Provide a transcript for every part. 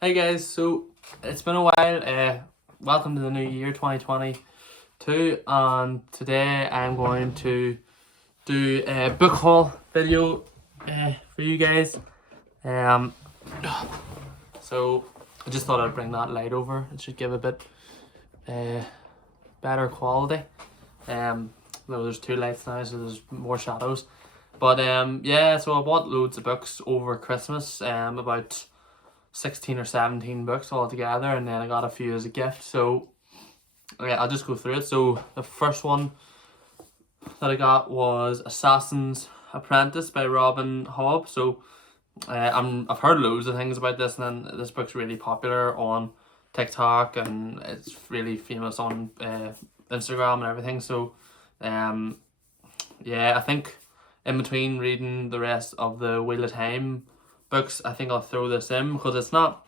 Hey guys, so it's been a while. Welcome to the new year 2022, and today I'm going to do a book haul video for you guys. Um, so I just thought I'd bring that light over. It should give a bit better quality. Though there's two lights now, so there's more shadows. But yeah, so I bought loads of books over Christmas. About 16 or 17 books altogether, and then I got a few as a gift. So okay, I'll just go through it. So the first one that I got was Assassin's Apprentice by Robin Hobb. So I've heard loads of things about this, and then this book's really popular on TikTok, and it's really famous on Instagram and everything. So yeah, I think in between reading the rest of the Wheel of Time books, I think I'll throw this in because it's not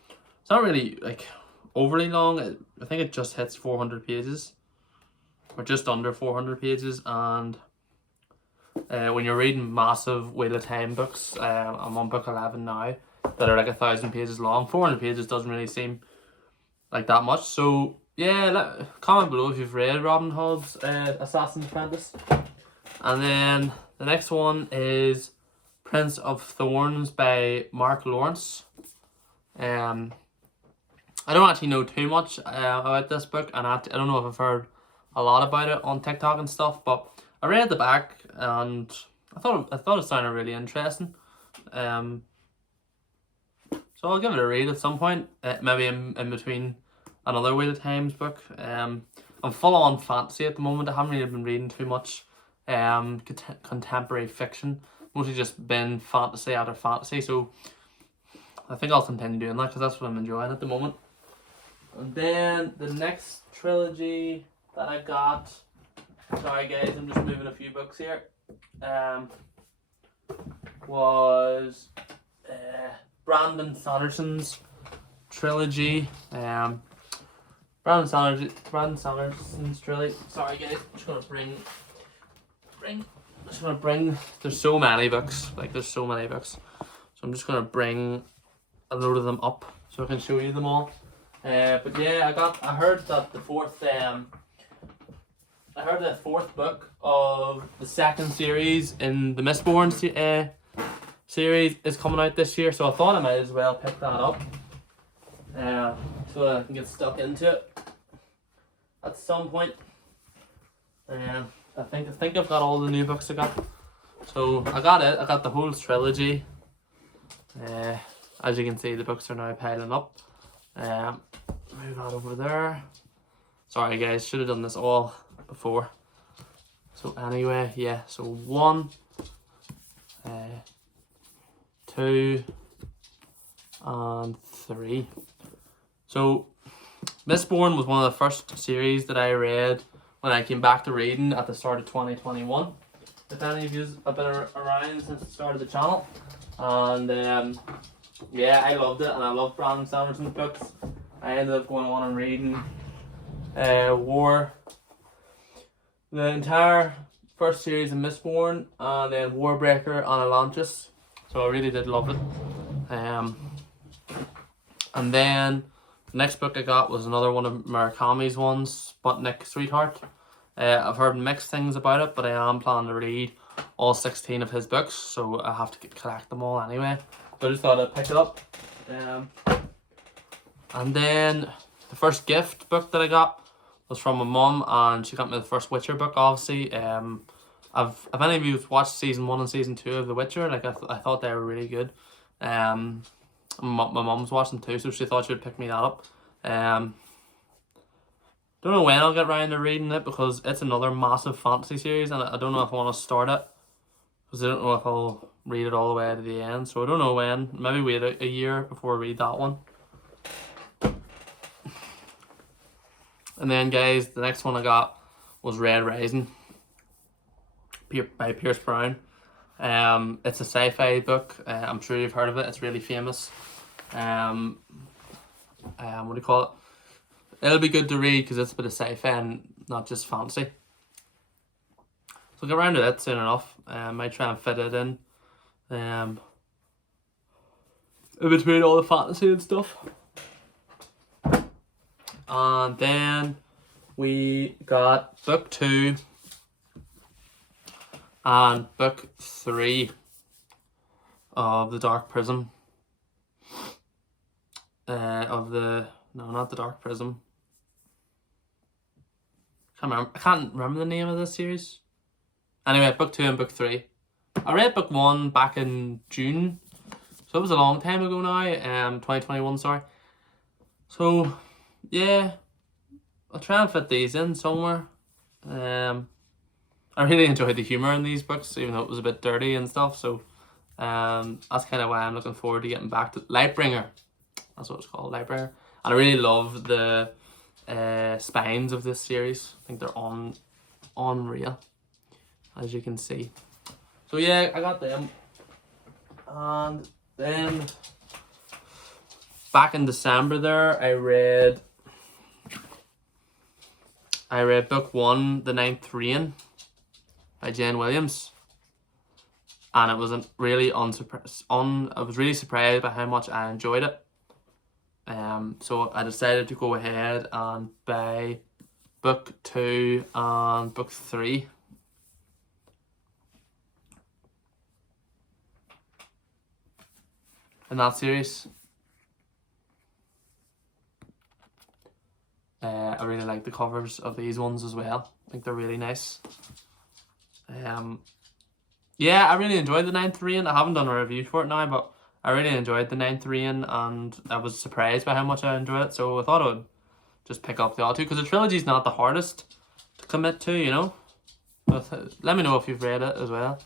really like overly long. I think it just hits 400 pages or just under 400 pages, and when you're reading massive Wheel of Time books, I'm on book 11 now, that are like 1,000 pages long. 400 pages doesn't really seem like that much. So yeah, comment below if you've read Robin Hobb's Assassin's Apprentice. And then the next one is Prince of Thorns by Mark Lawrence. I don't actually know too much about this book, and I don't know if I've heard a lot about it on TikTok and stuff, but I read the back and I thought it sounded really interesting. So I'll give it a read at some point, maybe in between another Wheel of Times book. I'm full on fantasy at the moment. I haven't really been reading too much contemporary fiction. Mostly just been fantasy after fantasy, so I think I'll continue doing that because that's what I'm enjoying at the moment. And then the next trilogy that I got, sorry guys, I'm just moving a few books here, was Brandon Sanderson's trilogy. Brandon Sanderson's trilogy. Sorry guys, I'm just gonna there's so many books, so I'm just gonna bring a load of them up so I can show you them all. But yeah, I heard that the fourth book of the second series in the Mistborn series is coming out this year, so I thought I might as well pick that up so I can get stuck into it at some point. I think I've got all the new books I got. So I got the whole trilogy. As you can see, the books are now piling up. Move that over there. Sorry guys, should have done this all before. So anyway, yeah, so 1, 2, and 3. So Mistborn was one of the first series that I read when I came back to reading at the start of 2021. If any of you have been around since the start of the channel. And yeah, I loved it, and I loved Brandon Sanderson's books. I ended up going on and reading the entire first series of Mistborn, and then Warbreaker on Atlantis. So I really did love it. And then the next book I got was another one of Murakami's ones, Sputnik Sweetheart. I've heard mixed things about it, but I am planning to read all 16 of his books, so I have to collect them all anyway. But I just thought I'd pick it up. And then the first gift book that I got was from my mum, and she got me the first Witcher book, obviously. If any of you have watched season 1 and season 2 of The Witcher, I thought they were really good. My mum's watching too, so she thought she would pick me that up. Don't know when I'll get around to reading it because it's another massive fantasy series, and I don't know if I want to start it because I don't know if I'll read it all the way to the end. So I don't know when. Maybe wait a year before I read that one. And then guys, the next one I got was Red Rising by Pierce Brown. It's a sci-fi book. I'm sure you've heard of it. It's really famous. What do you call it? It'll be good to read because it's a bit of sci-fi and not just fantasy. So I'll get around to it soon enough. Might try and fit it in between all the fantasy and stuff. And then we got book 2 and book 3 of the Dark Prism. No, not the Dark Prism. I can't remember the name of this series. Anyway, book 2 and book 3. I read book 1 back in June, so it was a long time ago now. 2021, sorry. So yeah, I'll try and fit these in somewhere. I really enjoyed the humor in these books, even though it was a bit dirty and stuff. So that's kind of why I'm looking forward to getting back to Lightbringer. That's what it's called, Lightbringer. And I really love the spines of this series. I think they're unreal, as you can see. So yeah, I got them. And then back in December there, I read book 1, The Ninth Reign by Jane Williams. And it was really I was really surprised by how much I enjoyed it. So I decided to go ahead and buy book 2 and book 3. In that series. I really like the covers of these ones as well. I think they're really nice. Yeah, I really enjoyed The Ninth Reign. I haven't done a review for it now, but I really enjoyed The Ninth Reign, and I was surprised by how much I enjoyed it. So I thought I would just pick up the other two, because the trilogy's not the hardest to commit to, you know. But let me know if you've read it as well.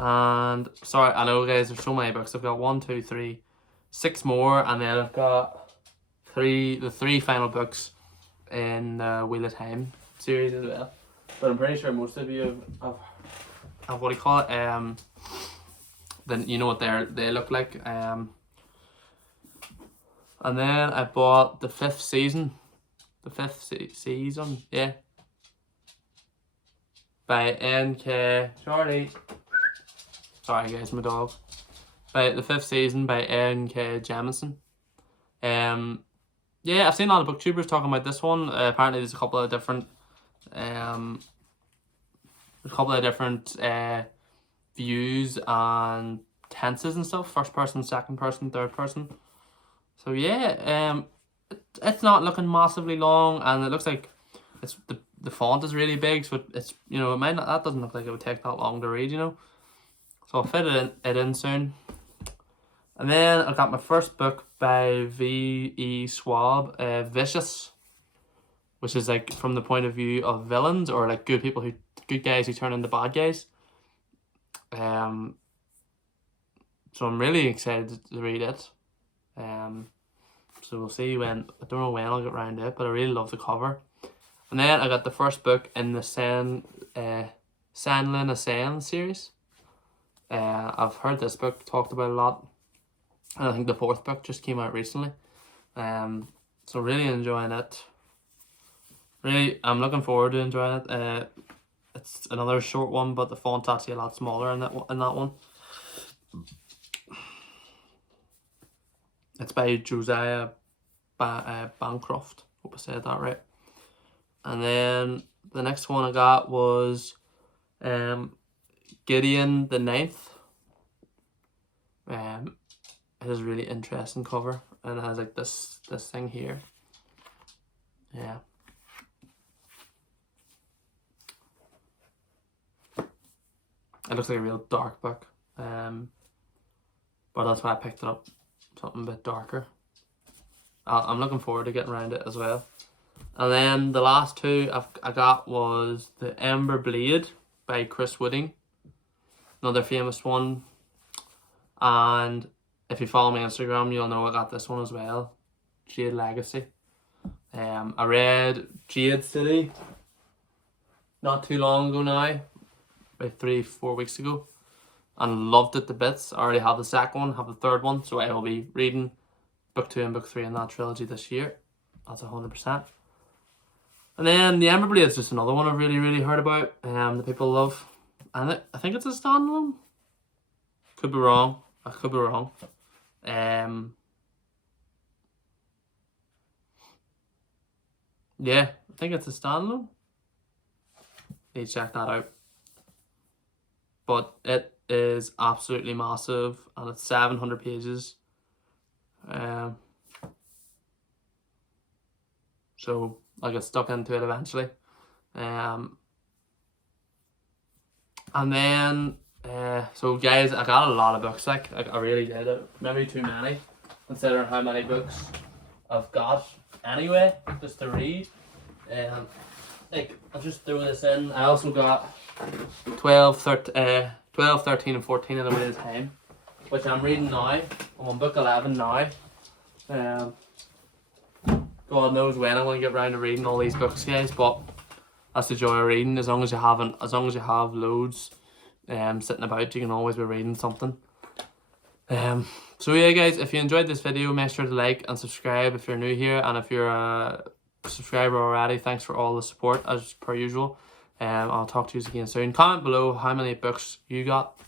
And sorry, I know guys, there's so many books. I've got 1, 2, 3, 6 more, and then I've got the 3 final books in the Wheel of Time series as well. But I'm pretty sure most of you have what do you call it? Then you know what they look like. And then I bought the 5th season. The 5th season, yeah. By N.K. Charlie. Sorry guys, my dog. By the 5th season by N.K. Jemisin. Yeah, I've seen a lot of booktubers talking about this one. Apparently there's a couple of different views and tenses and stuff. First person, second person, third person. So yeah, it's not looking massively long, and it looks like it's the font is really big, so it's, you know, that doesn't look like it would take that long to read, you know. So I'll fit it in soon. And then I got my first book by V.E. Schwab, Vicious, which is like from the point of view of villains, or like good guys who turn into bad guys. So I'm really excited to read it. So we'll see when. I don't know when I'll get around to it, but I really love the cover. And then I got the first book in the Sanlin Ascend series. I've heard this book talked about a lot, and I think the 4th book just came out recently. So really enjoying it. Really, I'm looking forward to enjoying it. It's another short one, but the font's actually a lot smaller in that one. It's by Josiah Bancroft. Hope I said that right. And then the next one I got was Gideon the Ninth. It has a really interesting cover, and it has like this thing here. Yeah. It looks like a real dark book. But that's why I picked it up. Something a bit darker. I'm looking forward to getting around it as well. And then the last 2 I got was The Ember Blade by Chris Wooding. Another famous one. And if you follow me on Instagram, you'll know I got this one as well. Jade Legacy. I read Jade City not too long ago now. About 3-4 weeks ago. And loved it to bits. I already have the second one, have the third one. So I will be reading book 2 and book 3 in that trilogy this year. That's 100%. And then The Ember Blade is just another one I've really heard about. The people love. And I think it's a standalone. Could be wrong. I could be wrong. Yeah, I think it's a standalone. Need to check that out. But it is absolutely massive, and it's 700 pages. So I'll get stuck into it eventually. And then, so guys, I got a lot of books, like I really did. Maybe too many, considering how many books I've got anyway, just to read. Like, I'll just throw this in. I also got 12, 13 and 14 in the Wheel of Time, which I'm reading now. I'm on book 11 now. God knows when I'm going to get around to reading all these books, guys, but that's the joy of reading. As long as you have loads sitting about, you can always be reading something. So yeah, guys, if you enjoyed this video, make sure to like and subscribe if you're new here, and if you're a subscriber already, thanks for all the support as per usual. I'll talk to you again soon. Comment below how many books you got.